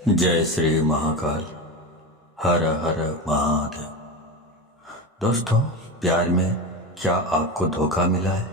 जय श्री महाकाल। हर हर महादेव। दोस्तों, प्यार में क्या आपको धोखा मिला है?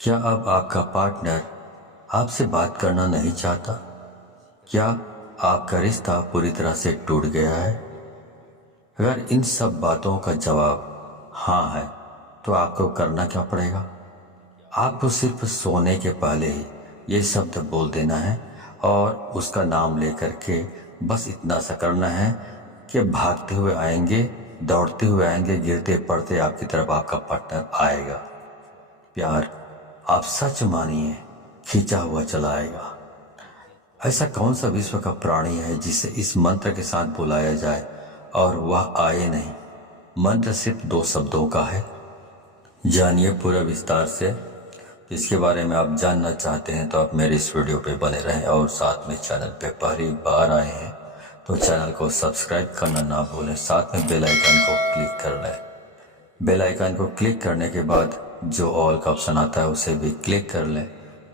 क्या अब आपका पार्टनर आपसे बात करना नहीं चाहता? क्या आपका रिश्ता पूरी तरह से टूट गया है? अगर इन सब बातों का जवाब हाँ है तो आपको करना क्या पड़ेगा? आपको सिर्फ सोने के पहले ही ये शब्द बोल देना है और उसका नाम लेकर के बस इतना सा करना है कि भागते हुए आएंगे, दौड़ते हुए आएंगे, गिरते पड़ते आपकी तरफ आपका पार्टनर आएगा। प्यार आप सच मानिए खींचा हुआ चला आएगा। ऐसा कौन सा विश्व का प्राणी है जिसे इस मंत्र के साथ बुलाया जाए और वह आए नहीं? मंत्र सिर्फ 2 शब्दों का है। जानिए पूरा विस्तार से। इसके बारे में आप जानना चाहते हैं तो आप मेरे इस वीडियो पे बने रहें और साथ में चैनल पे पहली बार आए हैं तो चैनल को सब्सक्राइब करना ना भूलें, साथ में बेल आइकन को क्लिक कर लें। बेल आइकन को क्लिक करने के बाद जो ऑल का ऑप्शन आता है उसे भी क्लिक कर लें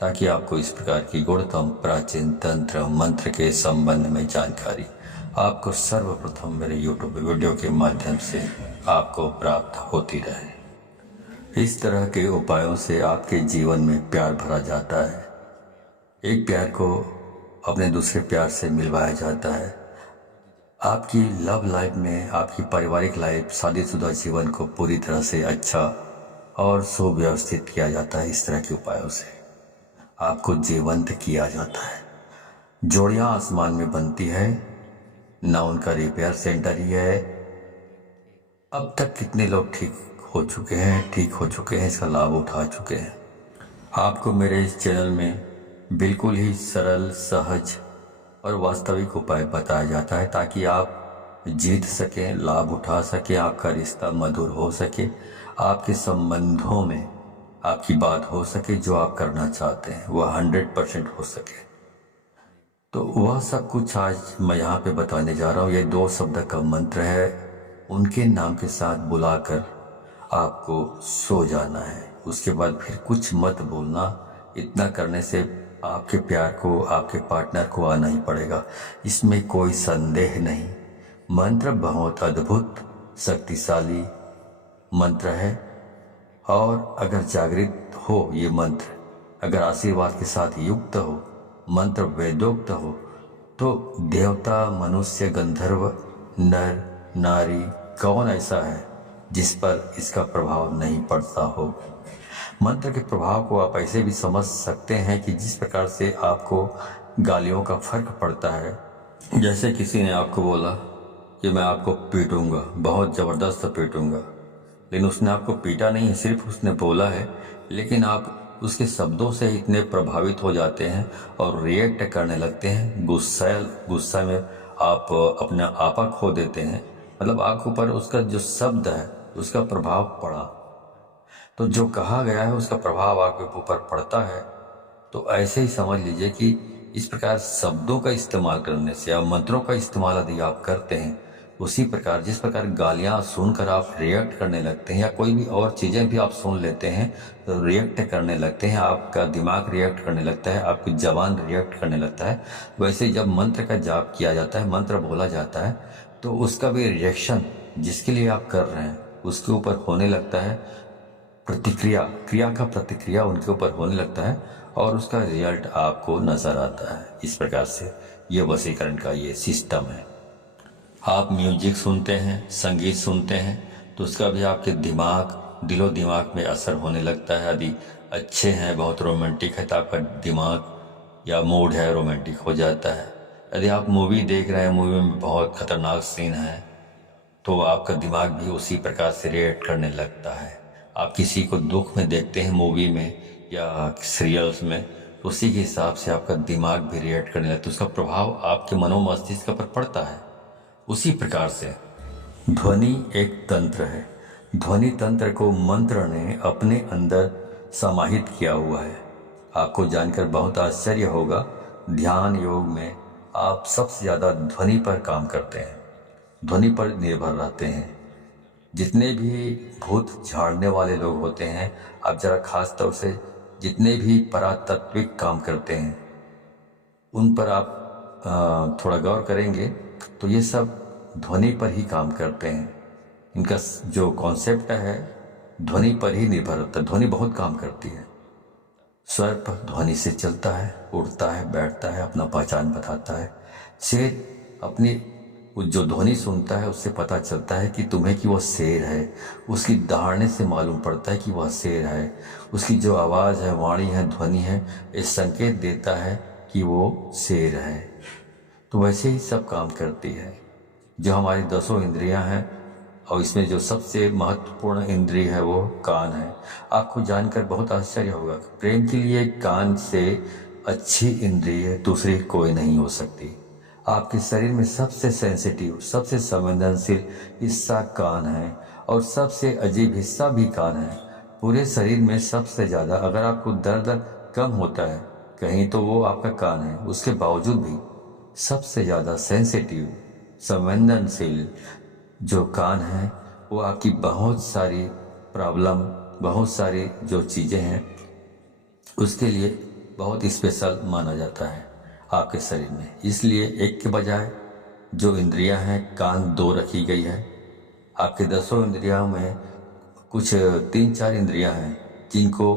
ताकि आपको इस प्रकार की गुणतम प्राचीन तंत्र मंत्र के संबंध में जानकारी आपको सर्वप्रथम मेरे यूट्यूब वीडियो के माध्यम से आपको प्राप्त होती रहे। इस तरह के उपायों से आपके जीवन में प्यार भरा जाता है। एक प्यार को अपने दूसरे प्यार से मिलवाया जाता है। आपकी लव लाइफ में, आपकी पारिवारिक लाइफ, शादीशुदा जीवन को पूरी तरह से अच्छा और सुव्यवस्थित किया जाता है। इस तरह के उपायों से आपको जीवंत किया जाता है। जोड़ियां आसमान में बनती है, ना उनका रिपेयर सेंटर ही है। अब तक कितने लोग ठीक हो चुके हैं, इसका लाभ उठा चुके हैं। आपको मेरे इस चैनल में बिल्कुल ही सरल, सहज और वास्तविक उपाय बताया जाता है ताकि आप जीत सकें, लाभ उठा सकें, आपका रिश्ता मधुर हो सके, आपके संबंधों में आपकी बात हो सके, जो आप करना चाहते हैं वह 100% हो सके। तो वह सब कुछ आज मैं यहाँ पे बताने जा रहा हूँ। ये 2 शब्द का मंत्र है। उनके नाम के साथ बुलाकर आपको सो जाना है। उसके बाद फिर कुछ मत बोलना। इतना करने से आपके प्यार को, आपके पार्टनर को आना ही पड़ेगा, इसमें कोई संदेह नहीं। मंत्र बहुत अद्भुत, शक्तिशाली मंत्र है और अगर जागृत हो ये मंत्र, अगर आशीर्वाद के साथ युक्त हो, मंत्र वेदोक्त हो, तो देवता, मनुष्य, गंधर्व, नर, नारी, कौन ऐसा है जिस पर इसका प्रभाव नहीं पड़ता हो। मंत्र के प्रभाव को आप ऐसे भी समझ सकते हैं कि जिस प्रकार से आपको गालियों का फर्क पड़ता है। जैसे किसी ने आपको बोला कि मैं आपको पीटूंगा, बहुत ज़बरदस्त पीटूंगा, लेकिन उसने आपको पीटा नहीं है, सिर्फ उसने बोला है, लेकिन आप उसके शब्दों से इतने प्रभावित हो जाते हैं और रिएक्ट करने लगते हैं। गुस्सा में आप अपना आपा खो देते हैं। मतलब आपके ऊपर उसका जो शब्द है उसका प्रभाव पड़ा, तो जो कहा गया है उसका प्रभाव आपके ऊपर पड़ता है। तो ऐसे ही समझ लीजिए कि इस प्रकार शब्दों का इस्तेमाल करने से या मंत्रों का इस्तेमाल यदि आप करते हैं, उसी प्रकार जिस प्रकार गालियां सुनकर आप रिएक्ट करने लगते हैं या कोई भी और चीज़ें भी आप सुन लेते हैं तो रिएक्ट करने लगते हैं, आपका दिमाग रिएक्ट करने लगता है, आपकी जबान रिएक्ट करने लगता है। वैसे जब मंत्र का जाप किया जाता है, मंत्र बोला जाता है, तो उसका भी रिएक्शन जिसके लिए आप कर रहे हैं उसके ऊपर होने लगता है। प्रतिक्रिया, क्रिया का प्रतिक्रिया उनके ऊपर होने लगता है और उसका रिजल्ट आपको नजर आता है। इस प्रकार से ये वशीकरण का ये सिस्टम है। आप म्यूजिक सुनते हैं, संगीत सुनते हैं, तो उसका भी आपके दिमाग, दिलो दिमाग में असर होने लगता है। यदि अच्छे हैं, बहुत रोमांटिक है, तो आपका दिमाग या मूड है रोमांटिक हो जाता है। यदि आप मूवी देख रहे हैं, मूवी में बहुत खतरनाक सीन है, तो आपका दिमाग भी उसी प्रकार से रिएक्ट करने लगता है। आप किसी को दुख में देखते हैं मूवी में या सीरियल्स में, तो उसी के हिसाब से आपका दिमाग भी रिएक्ट करने लगता है, उसका प्रभाव आपके मनोमस्तिष्क पर पड़ता है। उसी प्रकार से ध्वनि एक तंत्र है। ध्वनि तंत्र को मंत्र ने अपने अंदर समाहित किया हुआ है। आपको जानकर बहुत आश्चर्य होगा, ध्यान योग में आप सबसे ज़्यादा ध्वनि पर काम करते हैं, ध्वनि पर निर्भर रहते हैं। जितने भी भूत झाड़ने वाले लोग होते हैं, आप जरा खास तौर से जितने भी परातात्विक काम करते हैं उन पर आप थोड़ा गौर करेंगे तो ये सब ध्वनि पर ही काम करते हैं। इनका जो कॉन्सेप्ट है ध्वनि पर ही निर्भर होता है। ध्वनि बहुत काम करती है। स्वर पर ध्वनि से चलता है, उड़ता है, बैठता है, अपना पहचान बताता है। शेर अपनी जो ध्वनि सुनता है उससे पता चलता है कि तुम्हें कि वह शेर है। उसकी दहाड़ने से मालूम पड़ता है कि वह शेर है। उसकी जो आवाज़ है, वाणी है, ध्वनि है, ये संकेत देता है कि वो शेर है। तो वैसे ही सब काम करती है। जो हमारी 10 इंद्रियां हैं और इसमें जो सबसे महत्वपूर्ण इंद्रिय है वो कान है। आपको जानकर बहुत आश्चर्य होगा, प्रेम के लिए कान से अच्छी इंद्रिय दूसरी कोई नहीं हो सकती। आपके शरीर में सबसे सेंसिटिव, सबसे संवेदनशील हिस्सा कान है और सबसे अजीब हिस्सा भी कान है। पूरे शरीर में सबसे ज़्यादा अगर आपको दर्द कम होता है कहीं तो वो आपका कान है। उसके बावजूद भी सबसे ज़्यादा सेंसिटिव, संवेदनशील जो कान है वो आपकी बहुत सारी प्रॉब्लम, बहुत सारी जो चीज़ें हैं उसके लिए बहुत स्पेशल माना जाता है आपके शरीर में। इसलिए एक के बजाय जो इंद्रियां हैं कान 2 रखी गई है। आपके 10 इंद्रियों में कुछ 3-4 इंद्रियां हैं जिनको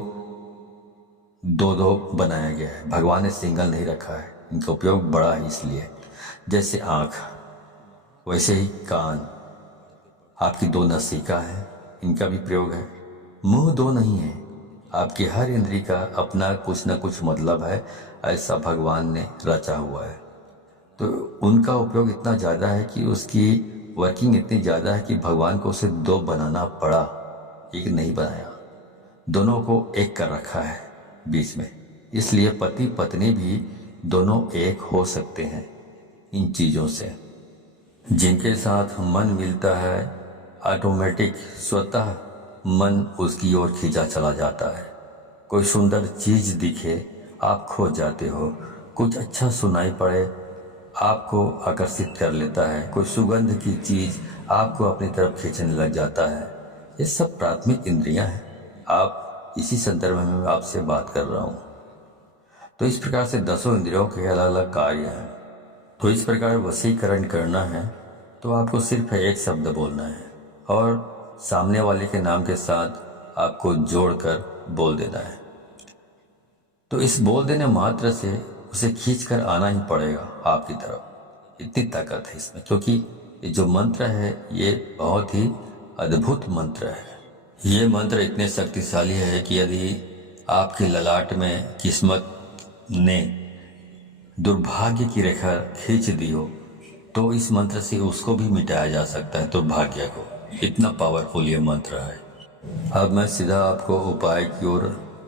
2-2 बनाया गया है। भगवान ने सिंगल नहीं रखा है, इनका उपयोग बड़ा है। इसलिए जैसे आँख वैसे ही कान, आपकी 2 नासिका है, इनका भी प्रयोग है। मुंह 2 नहीं है। आपकी हर इंद्री का अपना कुछ न कुछ मतलब है, ऐसा भगवान ने रचा हुआ है। तो उनका उपयोग इतना ज़्यादा है कि उसकी वर्किंग इतनी ज़्यादा है कि भगवान को उसे 2 बनाना पड़ा, एक नहीं बनाया। दोनों को एक कर रखा है बीच में। इसलिए पति पत्नी भी दोनों एक हो सकते हैं इन चीज़ों से। जिनके साथ मन मिलता है ऑटोमेटिक स्वतः मन उसकी ओर खींचा चला जाता है। कोई सुंदर चीज़ दिखे आप खो जाते हो। कुछ अच्छा सुनाई पड़े आपको आकर्षित कर लेता है। कोई सुगंध की चीज़ आपको अपनी तरफ खींचने लग जाता है। ये सब प्राथमिक इंद्रियां हैं। आप इसी संदर्भ में मैं आपसे बात कर रहा हूँ। तो इस प्रकार से 10 इंद्रियों के अलग अलग कार्य हैं। तो इस प्रकार वशीकरण करना है तो आपको सिर्फ एक शब्द बोलना है और सामने वाले के नाम के साथ आपको जोड़कर बोल देना है। तो इस बोल देने मात्र से उसे खींचकर आना ही पड़ेगा आपकी तरफ। इतनी ताकत है इसमें, क्योंकि ये जो मंत्र है ये बहुत ही अद्भुत मंत्र है। ये मंत्र इतने शक्तिशाली है कि यदि आपके ललाट में किस्मत ने दुर्भाग्य की रेखा खींच दी हो तो इस मंत्र से उसको भी मिटाया जा सकता है, दुर्भाग्य को। इतना पावरफुल ये मंत्र है। अब मैं सीधा आपको उपाय की ओर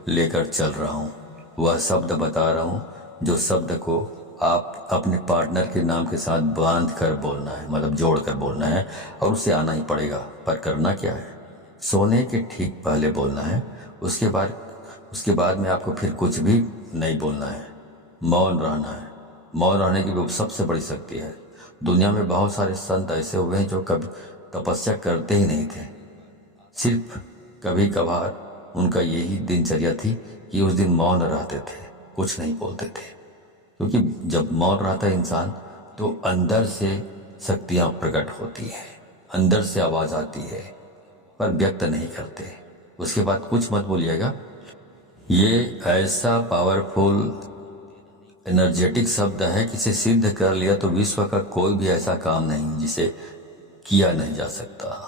लेकर चल रहा हूँ। वह शब्द बता रहा हूँ जो शब्द को आप अपने पार्टनर के नाम के साथ बांध कर बोलना है, मतलब जोड़ कर बोलना है और उसे आना ही पड़ेगा। पर करना क्या है, सोने के ठीक पहले बोलना है। उसके बाद में आपको फिर कुछ भी नहीं बोलना है, मौन रहना है। मौन रहने की भी सबसे बड़ी शक्ति है। दुनिया में बहुत सारे संत ऐसे हुए हैं जो कभी तपस्या करते ही नहीं थे। सिर्फ कभी कभार उनका यही दिनचर्या थी कि उस दिन मौन रहते थे, कुछ नहीं बोलते थे। क्योंकि जब मौन रहता है इंसान तो अंदर से शक्तियाँ प्रकट होती हैं, अंदर से आवाज़ आती है, पर व्यक्त नहीं करते। उसके बाद कुछ मत बोलिएगा। ये ऐसा पावरफुल एनर्जेटिक शब्द है कि इसे सिद्ध कर लिया तो विश्व का कोई भी ऐसा काम नहीं जिसे किया नहीं जा सकता।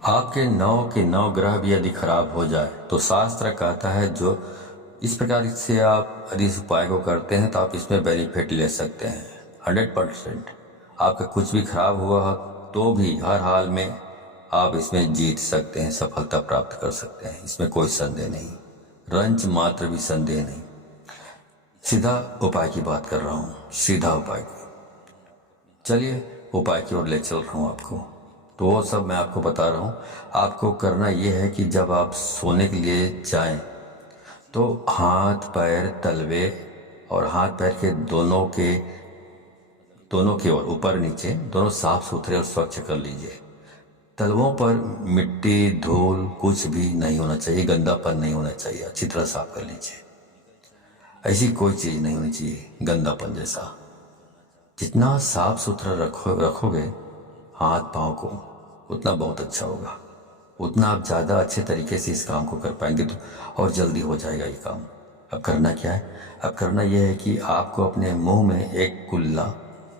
आपके 9 के 9 ग्रह भी यदि खराब हो जाए तो शास्त्र कहता है जो इस प्रकार से आप यदि इस उपाय को करते हैं तो आप इसमें बेनिफिट ले सकते हैं 100%। आपका कुछ भी खराब हुआ तो भी हर हाल में आप इसमें जीत सकते हैं, सफलता प्राप्त कर सकते हैं। इसमें कोई संदेह नहीं, रंच मात्र भी संदेह नहीं। सीधा उपाय की बात कर रहा हूँ, सीधा उपाय की। चलिए उपाय की ओर ले चल रहा हूँ आपको। तो वो सब मैं आपको बता रहा हूँ। आपको करना ये है कि जब आप सोने के लिए जाएं तो हाथ पैर तलवे और हाथ पैर के दोनों के ओर ऊपर नीचे दोनों साफ सुथरे और स्वच्छ कर लीजिए। तलवों पर मिट्टी धूल कुछ भी नहीं होना चाहिए, गंदापन नहीं होना चाहिए। अच्छी तरह साफ कर लीजिए। ऐसी कोई चीज़ नहीं होनी चाहिए गंदापन जैसा। जितना साफ सुथरा रखोगे हाथ पाँव को, उतना बहुत अच्छा होगा, उतना आप ज़्यादा अच्छे तरीके से इस काम को कर पाएंगे तो और जल्दी हो जाएगा ये काम। अब करना क्या है? अब करना यह है कि आपको अपने मुंह में एक कुल्ला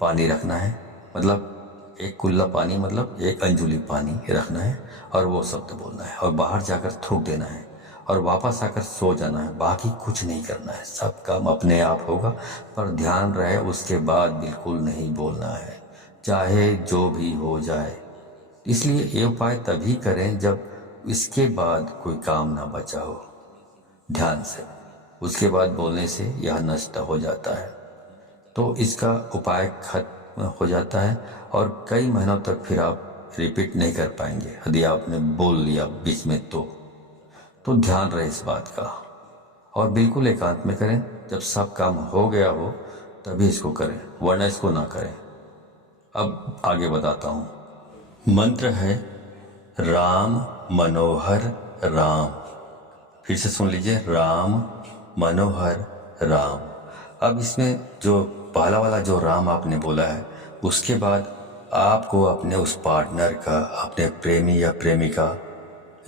पानी रखना है, मतलब एक कुल्ला पानी मतलब एक अंजुली पानी रखना है और वो शब्द बोलना है और बाहर जाकर थूक देना है और वापस आकर सो जाना है। बाकी कुछ नहीं करना है, सब काम अपने आप होगा। पर ध्यान रहे उसके बाद बिल्कुल नहीं बोलना है, चाहे जो भी हो जाए। इसलिए ये उपाय तभी करें जब इसके बाद कोई काम ना बचा हो। ध्यान से उसके बाद बोलने से यह नष्ट हो जाता है, तो इसका उपाय खत्म हो जाता है और कई महीनों तक फिर आप रिपीट नहीं कर पाएंगे यदि आपने बोल लिया बीच में तो ध्यान रहे इस बात का। और बिल्कुल एकांत में करें, जब सब काम हो गया हो तभी इसको करें, वरना इसको ना करें। अब आगे बताता हूँ। मंत्र है राम मनोहर राम। फिर से सुन लीजिए, राम मनोहर राम। अब इसमें जो पहला वाला जो राम आपने बोला है, उसके बाद आपको अपने उस पार्टनर का, अपने प्रेमी या प्रेमिका,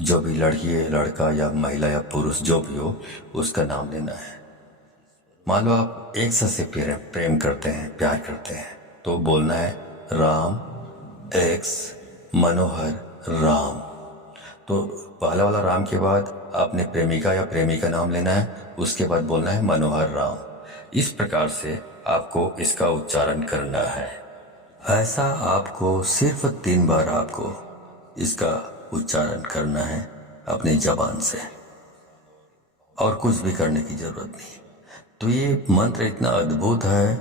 जो भी लड़की है, लड़का या महिला या पुरुष जो भी हो, उसका नाम लेना है। मान लो आप एक से प्रेम करते हैं, प्यार करते हैं, तो बोलना है राम एक्स मनोहर राम। तो पहला वाला राम के बाद आपने प्रेमिका या प्रेमी का नाम लेना है, उसके बाद बोलना है मनोहर राम। इस प्रकार से आपको इसका उच्चारण करना है। ऐसा आपको सिर्फ 3 बार आपको इसका उच्चारण करना है अपनी जबान से, और कुछ भी करने की जरूरत नहीं। तो ये मंत्र इतना अद्भुत है,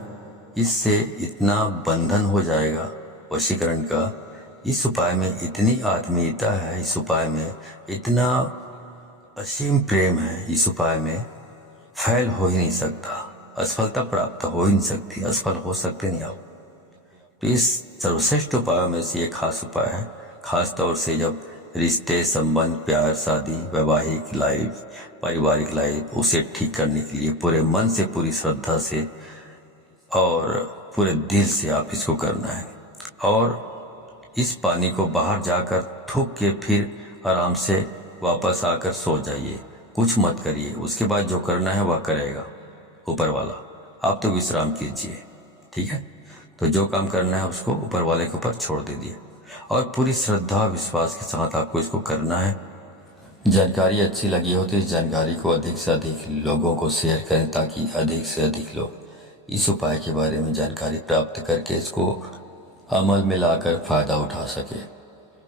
इससे इतना बंधन हो जाएगा वशीकरण का। इस उपाय में इतनी आत्मीयता है, इस उपाय में इतना असीम प्रेम है, इस उपाय में फैल हो ही नहीं सकता, असफलता प्राप्त हो ही नहीं सकती, असफल हो सकते नहीं आप। तो इस सर्वश्रेष्ठ उपायों में से ये खास उपाय है, खास तौर से जब रिश्ते, संबंध, प्यार, शादी, वैवाहिक लाइफ, पारिवारिक लाइफ, उसे ठीक करने के लिए पूरे मन से, पूरी श्रद्धा से और पूरे दिल से आप इसको करना है। और इस पानी को बाहर जाकर थूक के फिर आराम से वापस आकर सो जाइए, कुछ मत करिए। उसके बाद जो करना है वह करेगा ऊपर वाला, आप तो विश्राम कीजिए, ठीक है। तो जो काम करना है उसको ऊपर वाले के ऊपर छोड़ दीजिए और पूरी श्रद्धा विश्वास के साथ आपको इसको करना है। जानकारी अच्छी लगी हो तो इस जानकारी को अधिक से अधिक लोगों को शेयर करें, ताकि अधिक से अधिक लोग इस उपाय के बारे में जानकारी प्राप्त करके इसको अमल में लाकर फायदा उठा सके।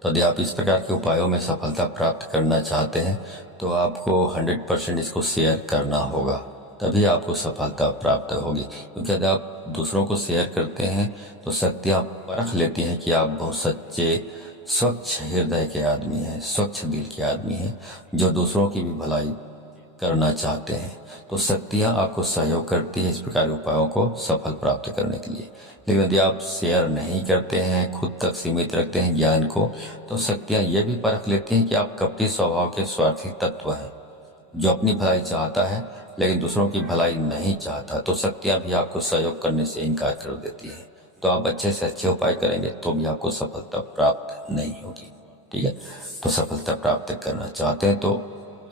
तो यदि आप इस प्रकार के उपायों में सफलता प्राप्त करना चाहते हैं तो आपको 100% इसको शेयर करना होगा, तभी आपको सफलता प्राप्त होगी। क्योंकि यदि आप दूसरों को शेयर करते हैं तो शक्तियाँ परख लेती हैं कि आप बहुत सच्चे, स्वच्छ हृदय के आदमी हैं, स्वच्छ दिल के आदमी हैं, जो दूसरों की भी भलाई करना चाहते हैं। तो शक्तियाँ आपको सहयोग करती है इस प्रकार के उपायों को सफल प्राप्त करने के लिए। लेकिन यदि आप शेयर नहीं करते हैं, खुद तक सीमित रखते हैं ज्ञान को, तो शक्तियाँ ये भी परख लेती हैं कि आप कपटी स्वभाव के स्वार्थी तत्व हैं, जो अपनी भलाई चाहता है लेकिन दूसरों की भलाई नहीं चाहता। तो शक्तियाँ भी आपको सहयोग करने से इनकार कर देती है। तो आप अच्छे से अच्छे उपाय करेंगे तो भी आपको सफलता प्राप्त नहीं होगी, ठीक है। तो सफलता प्राप्त करना चाहते हैं तो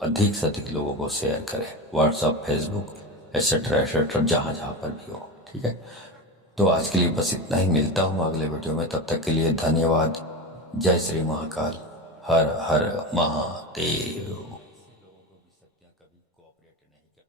अधिक से अधिक लोगों को शेयर करें, व्हाट्सएप, फेसबुक, एट्सेट्रा एट्सेट्रा, जहाँ जहाँ पर भी हो, ठीक है। तो आज के लिए बस इतना ही, मिलता हूँ अगले वीडियो में, तब तक के लिए धन्यवाद। जय श्री महाकाल, हर हर महादेव।